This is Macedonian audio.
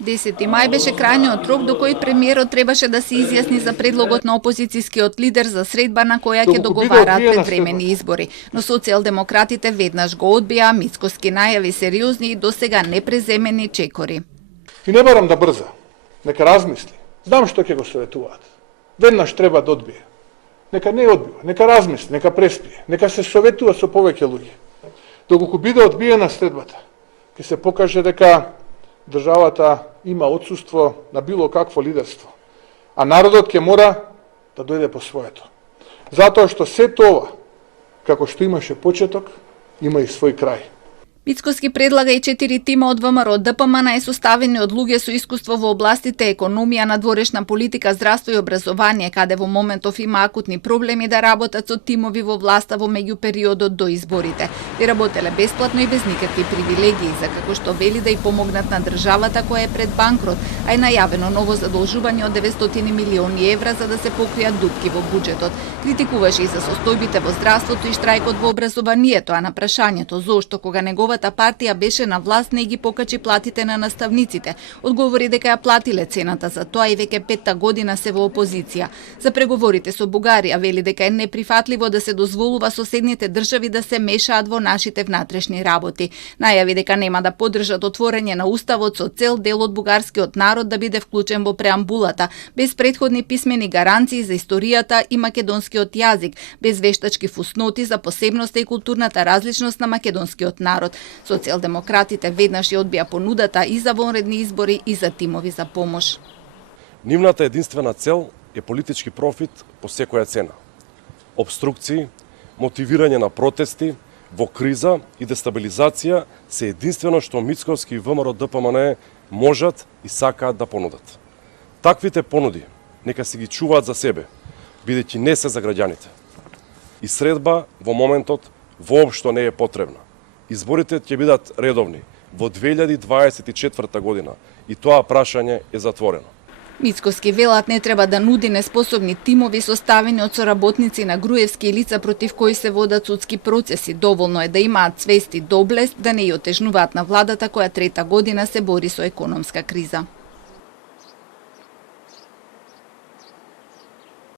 10 мај беше крајниот рок до кој премиерот требаше да се изјасни за предлогот на опозицијскиот лидер за средба на која ќе договараат предвремени избори, но социјалдемократите веднаш го одбија, Мицкоски најави сериозни и досега непреземени чекори. И не барам да брза, нека размисли. Знам што ќе го советуваат. Веднаш треба да одбие. Нека не одбива, нека размисли, нека преспие, нека се советува со повеќе луѓе. Доколку биде одбиена средбата, ќе се покаже дека државата има отсуство на било какво лидерство, а народот ќе мора да дојде по своето. Затоа што се тоа, како што имаше почеток, има и свој крај. Мицкоски предлага и 4 тима од ВМРО ДПМН е составени од луѓе со искуство во областите економија, надворешна политика, здравство и образование, каде во моментов има акутни проблеми да работат со тимови во власта во меѓупериодот до изборите. Би работеле бесплатно и без никакви привилегии, за како што вели да и помогнат на државата која е пред банкрот, а е најавено ново задолжување од 900 милиони евра за да се покријат дупки во буџетот. Критикуваше и за состојбите во здравството и штрајкот во образованието, а на прашањето зошто кога неговата партија беше на власт не ги покачи платите на наставниците. Одговори дека ја платиле цената за тоа и веќе 5-та година се во опозиција. За преговорите со Бугарија вели дека е неприфатливо да се дозволува соседните држави да се мешаат во нашите внатрешни работи. Најави дека нема да поддржат отворање на уставот со цел дел од бугарскиот народ да биде вклучен во преамбулата, без претходни писмени гаранции за историјата и македонскиот јазик, без вештачки фусноти за посебноста и културната различност на македонскиот народ. Социјалдемократите веднаш ја одбија понудата и за вонредни избори и за тимови за помош. Нивната единствена цел е политички профит по секоја цена. Обструкции, мотивирање на протести, во криза и дестабилизација се единствено што Мицковски и ВМРО ДПМН можат и сакаат да понудат. Таквите понуди нека си ги чуваат за себе, бидејќи не се за граѓаните. И средба во моментот воопшто не е потребна. Изборите ќе бидат редовни во 2024 година и тоа прашање е затворено. Мицкоски велат не треба да нуди неспособни тимови составени од соработници на Груевски и лица против кои се водат судски процеси. Доволно е да имаат свест и доблест да не ја отежнуваат на владата која 3-та година се бори со економска криза.